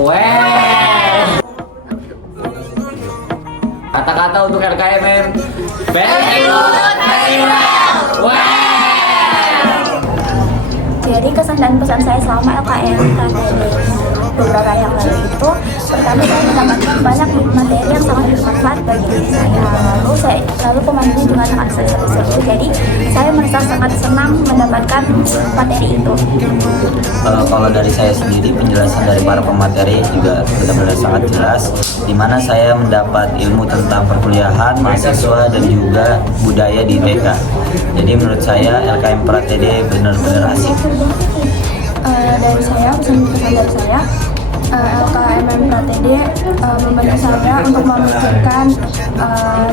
Weh. Kata-kata untuk LKMM. Very good, very well. Weh. Jadi kesan dan pesan saya selama LKM beberapa yang lalu itu, pertama saya mendapatkan banyak materi yang sangat bermanfaat bagi diri saya. Lalu pemandunya juga sangat seru. Jadi saya merasa sangat senang mendapatkan materi itu. Kalau dari saya sendiri, penjelasan dari para pemateri juga benar-benar sangat jelas, di mana saya mendapat ilmu tentang perkuliahan, mahasiswa, dan juga budaya di ITK. Jadi menurut saya LKM Pratede benar-benar asik. Dari saya, pesan-pesan dari saya, LKMM Pratede membantu saya untuk memikirkan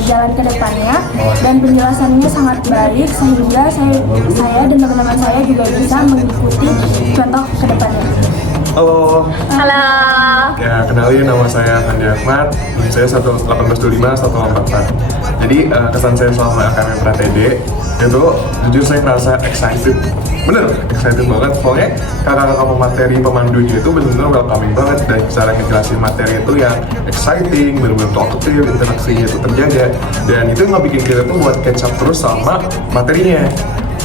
jalan ke depannya, dan penjelasannya sangat baik sehingga saya dan teman-teman saya juga bisa mengikuti contoh ke depannya. Halo. Halo. Ya, kenalin, nama saya Andi Ahmad. Saya 1825-144. Jadi kesan saya selama LKM Pratede itu jujur saya ngerasa excited. Bener, excited banget. Soalnya kakak-kakak pemateri pemandunya itu benar-benar welcoming banget, dan cara ngejelasin materi itu yang exciting, benar-benar talkative, interaksinya itu terjaga, dan itu nggak bikin kita tuh buat catch up terus sama materinya.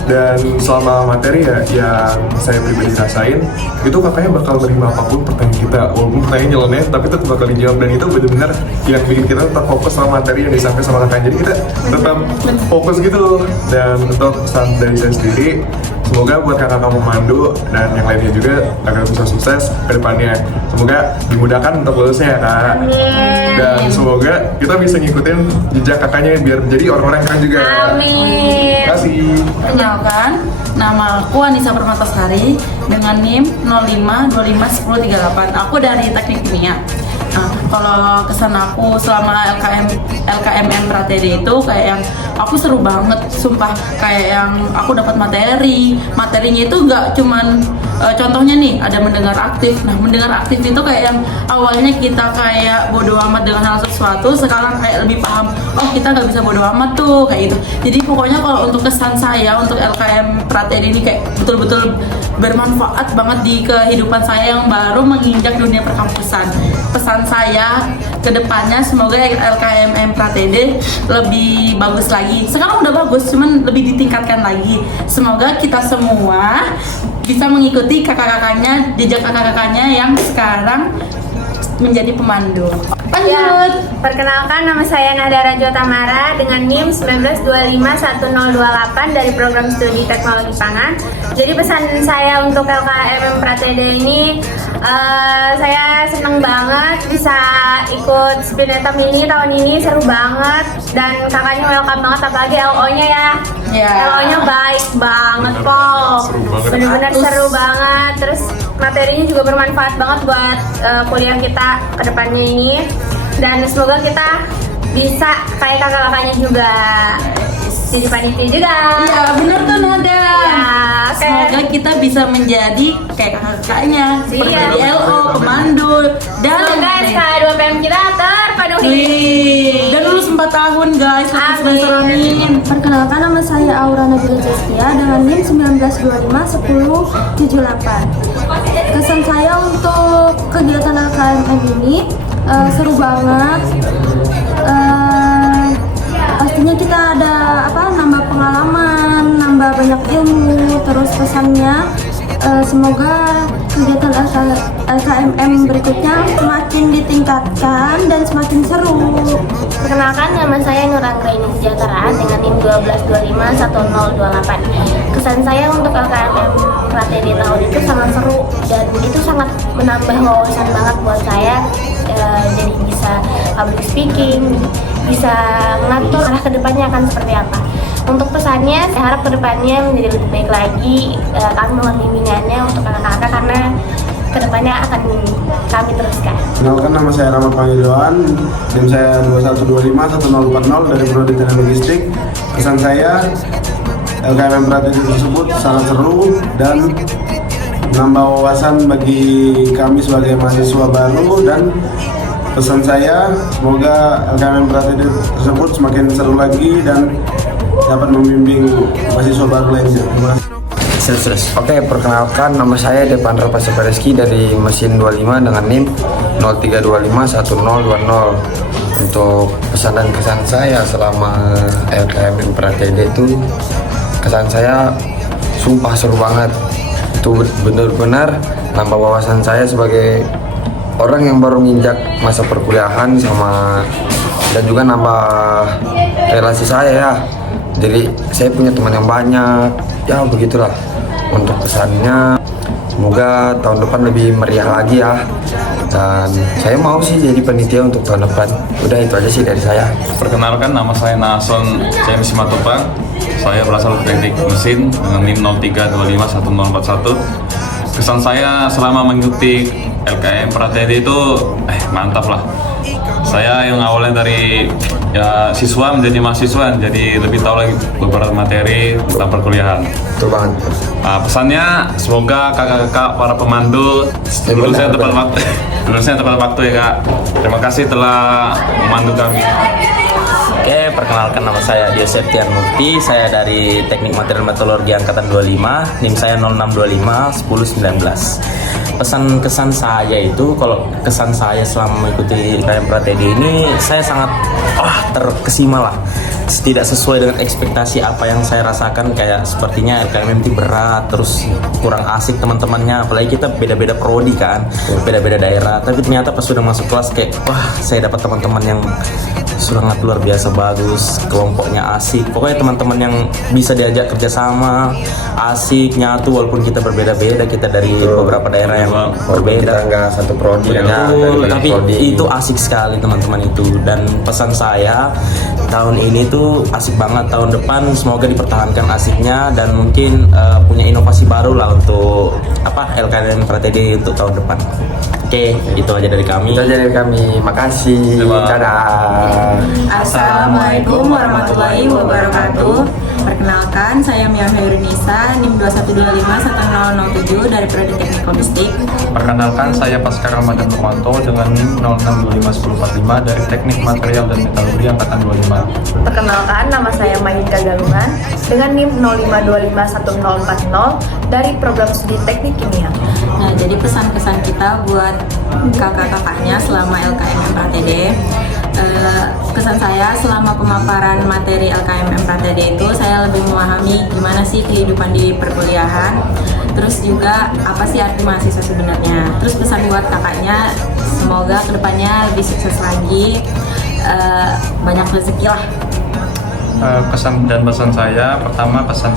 Dan selama materi ya yang saya pribadi rasain, itu kakaknya bakal menerima apapun pertanyaan kita, walaupun pertanyaan nyeleneh tapi tetap bakal dijawab, dan itu benar-benar yang bikin kita tetap fokus sama materi yang disampaikan sama kakaknya. Jadi kita tetap fokus gitu. Dan untuk pesan dari saya sendiri, semoga buat kakak pemandu dan yang lainnya juga agar bisa sukses ke depannya. Semoga dimudahkan untuk lulusnya ya kak. Amin. Dan semoga kita bisa ngikutin jejak kakaknya biar menjadi orang-orang yang keren juga. Amin. Terima kasih. Kenalkan, nama aku Anissa Permatasari dengan NIM 05251038. Aku dari Teknik Kimia. Nah, kalau kesan aku selama LKMM Pratede itu kayak yang aku seru banget, sumpah. Kayak yang aku dapat materinya itu nggak cuman contohnya nih ada mendengar aktif. Nah, mendengar aktif itu kayak yang awalnya kita kayak bodo amat dengan hal sesuatu, sekarang kayak lebih paham, oh kita nggak bisa bodo amat tuh, kayak gitu. Jadi pokoknya kalau untuk kesan saya untuk LKM Pratede ini kayak betul-betul bermanfaat banget di kehidupan saya yang baru menginjak dunia perkampusan. Pesan saya ke depannya, semoga LKMM Pratede lebih bagus lagi. Sekarang udah bagus, cuman lebih ditingkatkan lagi. Semoga kita semua bisa mengikuti kakak-kakaknya, jejak kakak-kakaknya yang sekarang menjadi pemandu. Lanjut. Ya, perkenalkan, nama saya Nada Rajo Tamara dengan NIM 19251028 dari program studi teknologi pangan. Jadi pesan saya untuk LKMM Pratede ini, saya senang banget bisa ikut Spinetam ini tahun ini, seru banget, dan kakaknya welcome banget, apalagi LO-nya ya. LO-nya baik banget kok, bener-bener seru banget. Terus materinya juga bermanfaat banget buat kuliah kita ke depannya ini, dan semoga kita bisa kayak kakak-kakaknya juga jadi panitia juga. Iya bener tuh Nada. Ya, semoga kita bisa menjadi kayak kakaknya, seperti Iya. di LO, pemandu, dan semoga SK2PM kita terpenuhi. dan lulus 4 tahun guys. Amin. Perkenalkan, nama saya Aura Nabila Jastia dengan NIM 19251078. Kesan saya untuk kegiatan LKMM ini seru banget. Pastinya kita ada nambah pengalaman, nambah banyak ilmu. Terus pesannya semoga kegiatan LKMM berikutnya semakin ditingkatkan dan semakin seru. Perkenalkan, nama saya Nur Anggraini Sejahtera dengan NIM 12251028. Kesan saya untuk LKMM Pratede tahun itu sangat seru, dan itu sangat menambah wawasan banget buat saya. Jadi bisa public speaking, bisa mengatur arah kedepannya akan seperti apa. Untuk pesannya, saya harap kedepannya menjadi lebih baik lagi. Kami mohon bimbingannya untuk kakak-kakak karena kedepannya akan kami teruskan. Kenalkan, nama saya Rahmat Panggiluan, dan saya 21251040 dari Prodi Teknik Logistik. Kesan saya, LKMM Pratede tersebut sangat seru dan menambah wawasan bagi kami sebagai mahasiswa baru. Dan pesan saya, semoga LKMM Pratede tersebut semakin seru lagi dan dapat membimbing mahasiswa baru lainnya. Terima kasih. Terus. Oke, perkenalkan nama saya Devandra Pasepareski dari mesin 25 dengan NIM 03251020. Untuk pesan dan kesan saya selama LKMM Pratede itu, kesan saya sumpah seru banget. Itu benar-benar nambah wawasan saya sebagai orang yang baru nginjak masa perkuliahan dan juga nambah relasi saya ya. Jadi saya punya teman yang banyak, ya begitulah. Untuk pesannya, semoga tahun depan lebih meriah lagi ya. Dan saya mau sih jadi panitia untuk tahun depan. Udah itu aja sih dari saya. Perkenalkan, nama saya Nason CM Simatupang. Saya berasal dari teknik mesin dengan NIM 03251041. Kesan saya selama mengikuti LKM Pratede itu mantap lah. Saya yang awalnya dari siswa menjadi mahasiswa, jadi lebih tahu lagi beberapa materi tentang perkuliahan. Betul banget. Pesannya semoga kakak-kakak para pemandu lulusnya tepat waktu ya kak. Terima kasih telah memandu kami. Oke, perkenalkan nama saya Dio Septian Mukti. Saya dari Teknik Material Metalurgi Angkatan 25, NIM saya 06251019. Pesan kesan saya itu, kalau kesan saya selama mengikuti LKM Pratede ini, saya sangat terkesima lah. Tidak sesuai dengan ekspektasi apa yang saya rasakan, kayak sepertinya LKM itu berat, terus kurang asik teman-temannya, apalagi kita beda-beda prodi kan, beda-beda daerah. Tapi ternyata pas sudah masuk kelas kayak saya dapat teman-teman yang sangat luar biasa bagus, kelompoknya asik. Pokoknya teman-teman yang bisa diajak kerjasama, asik, nyatu walaupun kita berbeda-beda, kita dari beberapa daerah yang berbeda. Kita nggak satu prodi ya, Tapi itu asik sekali teman-teman itu. Dan pesan saya tahun ini tuh asik banget. Tahun depan semoga dipertahankan asiknya dan mungkin punya inovasi baru lah untuk LKM Pratede untuk tahun depan. Oke, itu aja dari kami. Makasih. Dadah. Assalamualaikum warahmatullahi wabarakatuh. Perkenalkan, saya Mia Herunisa, NIM 21251007 dari Prodi Teknik Logistik. Perkenalkan, saya Paskar Ramadan Nurmanto dengan NIM 06251045 dari Teknik Material dan Metalurgi Angkatan 25. Perkenalkan, nama saya Mahika Galungan dengan NIM 05251040 dari program studi Teknik Kimia. Nah, jadi pesan-pesan kita buat kakak-kakaknya selama LKMM Pratede. Kesan saya selama pemaparan materi LKMM Pratede itu, saya lebih memahami gimana sih kehidupan di perkuliahan, terus juga apa sih arti mahasiswa sebenarnya. Terus pesan buat kakaknya, semoga kedepannya lebih sukses lagi, banyak rezeki lah. Kesan dan pesan saya, pertama pesan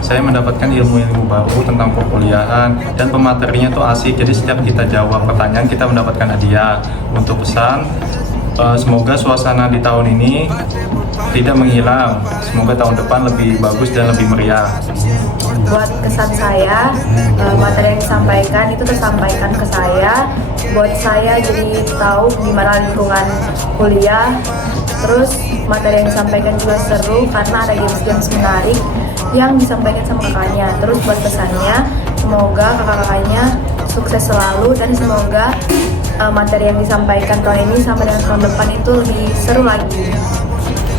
saya mendapatkan ilmu-ilmu baru tentang perkuliahan dan pematerinya tuh asik, jadi setiap kita jawab pertanyaan kita mendapatkan hadiah. Untuk pesan, semoga suasana di tahun ini tidak menghilang, semoga tahun depan lebih bagus dan lebih meriah. Buat kesan saya, materi yang disampaikan itu tersampaikan ke saya, buat saya jadi tahu gimana lingkungan kuliah. Terus materi yang disampaikan juga seru karena ada games-games menarik yang disampaikan sama kakaknya. Terus buat pesannya, semoga kakak-kakaknya sukses selalu dan semoga materi yang disampaikan tahun ini sama dengan tahun depan itu lebih seru lagi.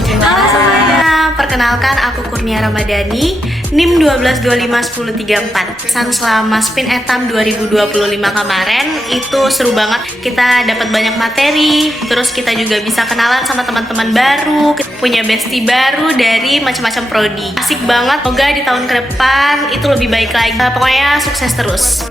Halo semuanya, perkenalkan aku Kurnia Ramadhani, NIM 12251034. Pesan selama Spin Etam 2025 kemarin itu seru banget. Kita dapat banyak materi, terus kita juga bisa kenalan sama teman-teman baru, punya bestie baru dari macam-macam prodi. Asik banget, semoga di tahun ke depan itu lebih baik lagi. Pokoknya sukses terus.